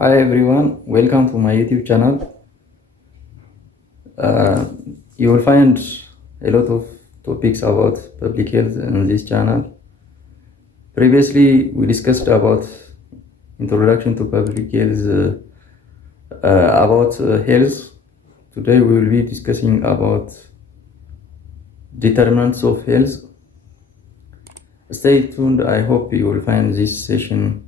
Hi everyone, welcome to my YouTube channel. Uh, you will find a lot of topics about public health in this channel. Previously, we discussed about introduction to public health, about health. Today, we will be discussing about determinants of health. Stay tuned. I hope you will find this session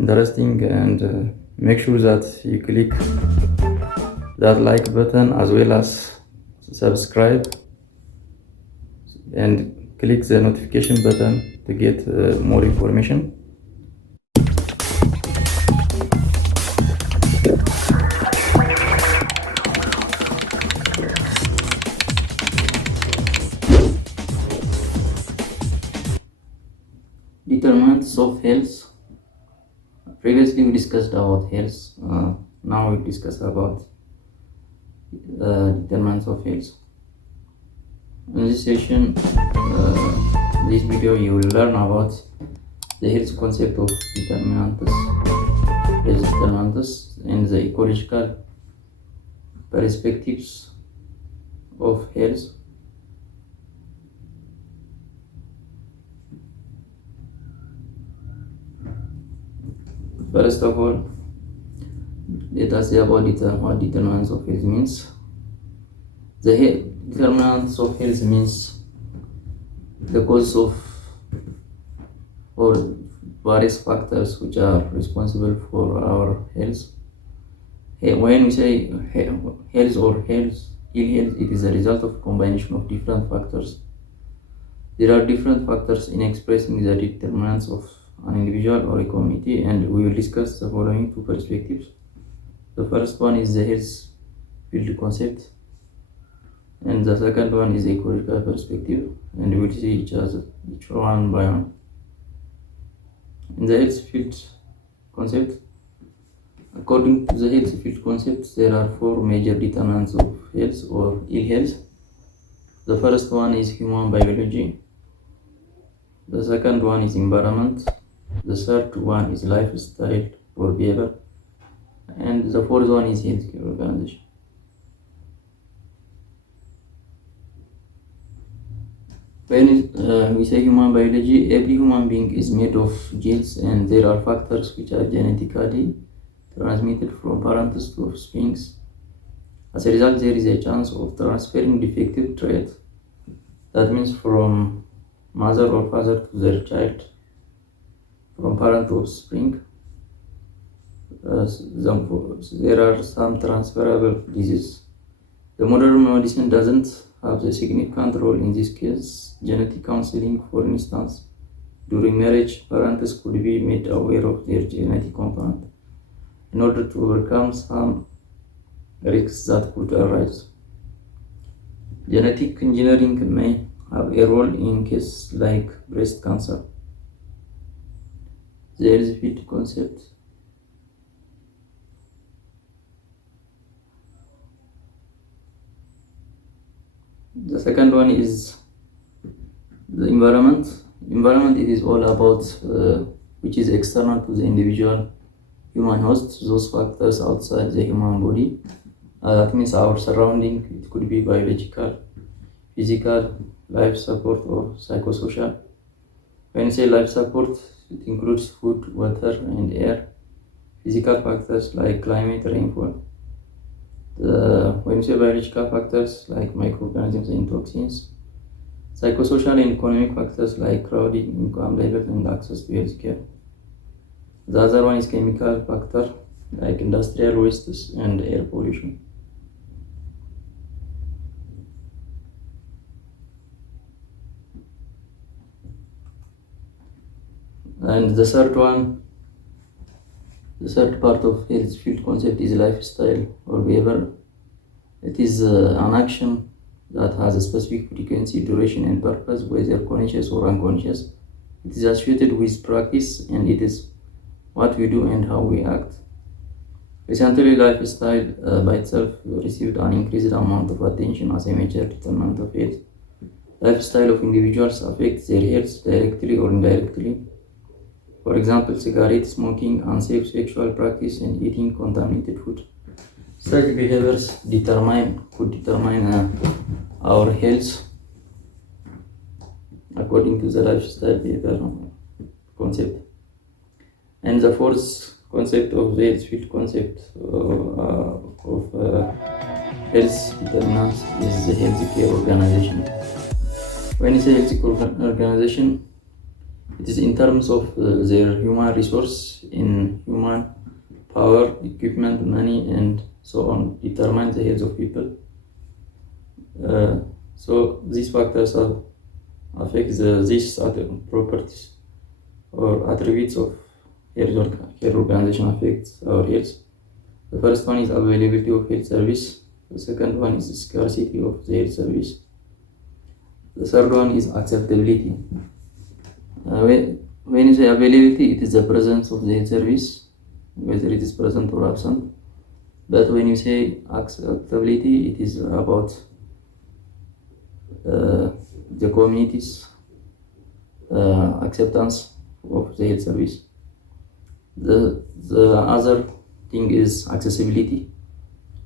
interesting and make sure that you click that like button as well as subscribe and click the notification button to get more information. Determinants of health. Previously we discussed about health. Now we discuss about determinants of health. In this session, this video, you will learn about the health concept of determinants, and the ecological perspectives of health. First of all, let us say about what determinants of health means. The determinants of health means the cause of or various factors which are responsible for our health. When we say health or ill health, it is a result of a combination of different factors. There are different factors in expressing the determinants of an individual or a community, and we will discuss the following two perspectives. The first one is the health field concept, and the second one is the ecological perspective, and we will see each one by one. In the health field concept, according to the health field concept, there are four major determinants of health or ill health. The first one is human biology. The second one is environment. The third one is lifestyle or behavior. And the fourth one is healthcare organization. When we say human biology, every human being is made of genes, and there are factors which are genetically transmitted from parents to offsprings. As a result, there is a chance of transferring defective traits. That means from mother or father to their child, from parent to offspring. There are some transferable diseases. The modern medicine doesn't have a significant role in this case. Genetic counseling, for instance, during marriage, parents could be made aware of their genetic component in order to overcome some risks that could arise. Genetic engineering may have a role in cases like breast cancer. The health field concept. The second one is the environment. Environment, it is all about which is external to the individual human host, those factors outside the human body. That means our surrounding. It could be biological, physical, life support, or psychosocial. When you say life support, it includes food, water, and air. Physical factors like climate, rainfall. When you say biological factors like microorganisms and toxins. Psychosocial and economic factors like crowding, income level, and access to healthcare. The other one is chemical factor like industrial wastes and air pollution. And the third part of health field concept is lifestyle or behavior. It is an action that has a specific frequency, duration, and purpose, whether conscious or unconscious. It is associated with practice, and it is what we do and how we act. Recently, lifestyle by itself received an increased amount of attention as a major determinant of health. Lifestyle of individuals affects their health directly or indirectly. For example, cigarette smoking, unsafe sexual practice, and eating contaminated food. Such behaviors could determine our health according to the lifestyle behavior concept. And the fourth concept of the health field concept of health determinants is the healthcare organization. When you say healthcare organization, it is in terms of their human resource in human power, equipment, money, and so on, determine the health of people. So these factors affect these properties or attributes of health organization affects our health. The first one is availability of health service. The second one is scarcity of the health service. The third one is acceptability. When you say availability, it is the presence of the health service, whether it is present or absent. But when you say acceptability, it is about the community's acceptance of the health service. The other thing is accessibility.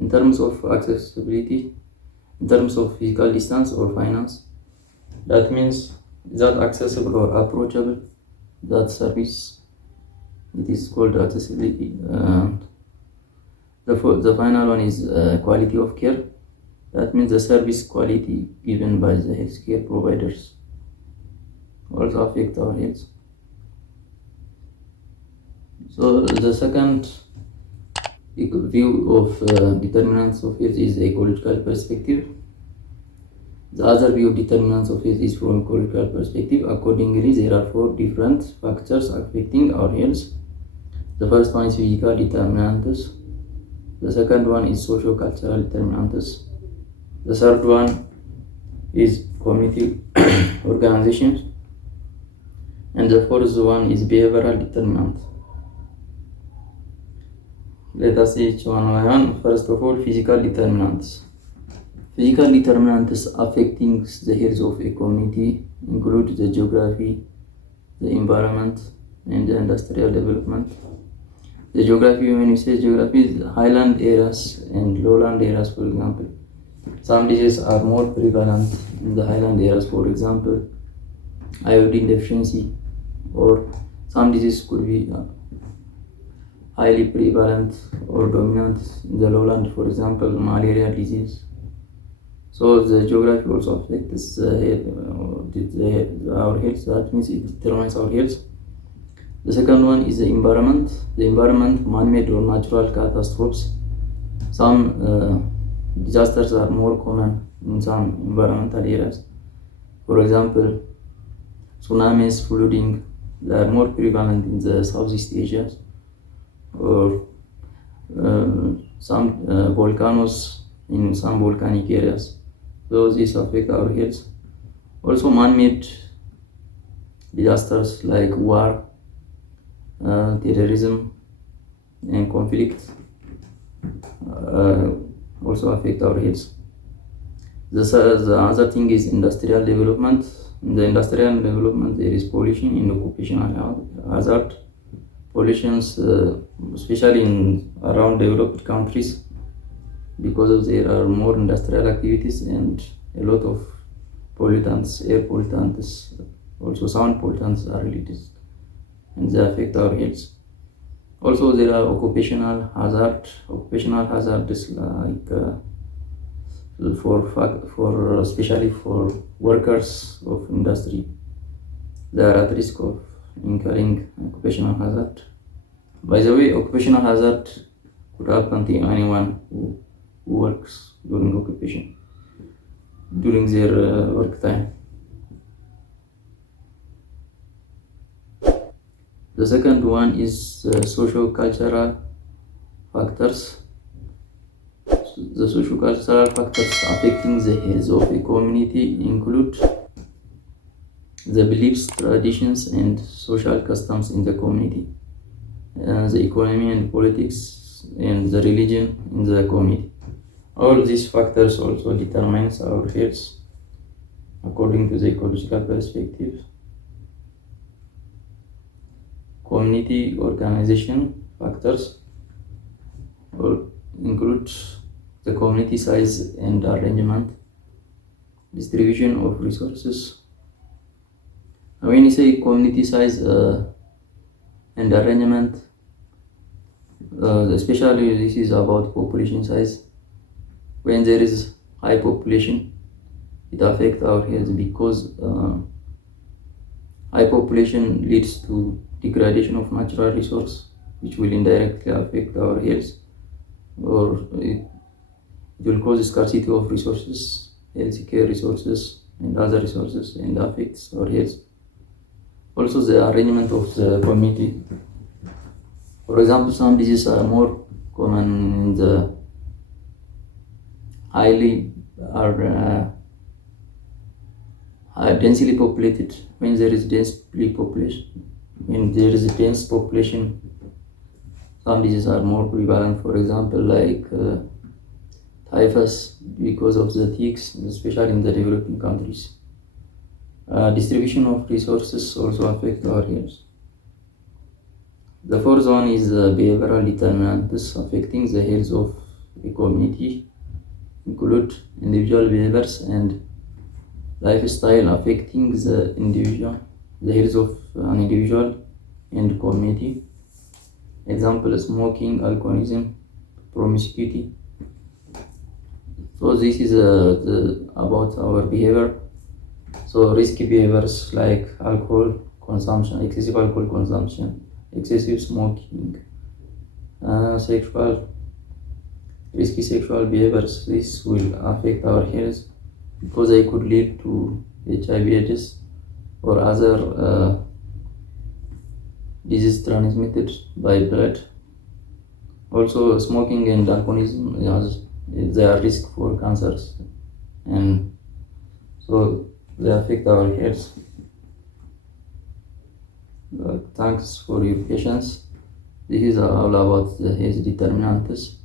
In terms of accessibility, in terms of physical distance or finance, that means that accessible or approachable, that service, it is called accessibility. The final one is quality of care. That means the service quality given by the healthcare providers also affect our health. So the second view of determinants of health is the ecological perspective. The other view of determinants of health is from ecological perspective. Accordingly, there are 4 different factors affecting our health. The first one is physical determinants. The second one is socio-cultural determinants. The third one is community organizations. And the fourth one is behavioral determinants. Let us see each one by one. First of all, physical determinants. Physical determinants affecting the health of a community include the geography, the environment, and the industrial development. The geography, when you say geography, is highland areas and lowland areas, for example. Some diseases are more prevalent in the highland areas, for example, iodine deficiency, or some diseases could be highly prevalent or dominant in the lowland, for example, malaria disease. So the geography also affects our health. That means it determines our health. The second one is the environment. The environment, man-made or natural catastrophes. Some disasters are more common in some environmental areas. For example, tsunamis, flooding, they are more prevalent in the Southeast Asia, or some volcanoes in some volcanic areas. So these affect our health. Also, man-made disasters like war, terrorism, and conflict also affect our health. The other thing is industrial development. In the industrial development, there is pollution and occupational hazard. Pollutions, especially in around developed countries, because of there are more industrial activities and a lot of pollutants, air pollutants, also sound pollutants are released, and they affect our health. Also, there are occupational hazard. Occupational hazard is like for especially for workers of industry, they are at risk of incurring occupational hazard. By the way, occupational hazard could happen to anyone who works during occupation, during their work time. The second one is socio-cultural factors. The socio-cultural factors affecting the health of a community include the beliefs, traditions, and social customs in the community, the economy and politics, and the religion in the community. All these factors also determines our health according to the ecological perspective. community organization factors include the community size and arrangement, distribution of resources. When you say community size and arrangement, especially this is about population size. When there is high population, it affects our health because high population leads to degradation of natural resource, which will indirectly affect our health, or it will cause scarcity of resources, healthcare resources and other resources, and affects our health. Also, the arrangement of the community. For example, some diseases are more common in the densely populated. When there is dense population, some diseases are more prevalent. For example, like typhus, because of the ticks, especially in the developing countries. Distribution of resources also affect our health. The fourth one is behavioral determinants affecting the health of a community, include individual behaviors and lifestyle affecting the health of an individual and community. Example: smoking, alcoholism, promiscuity. So this is about our behavior. So risky behaviors like alcohol consumption, excessive alcohol consumption, excessive smoking, risky sexual behaviors. This will affect our health because they could lead to HIV/AIDS or other disease transmitted by blood. Also, smoking and alcoholism, they are risk for cancers, and so they affect our health. Thanks for your patience. This is all about the health determinants.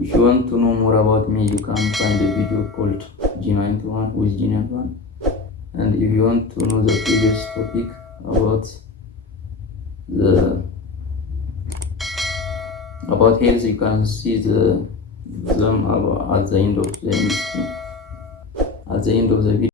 If you want to know more about me, you can find a video called G91 with G91. And if you want to know the previous topic about health, you can see them at the end of the video.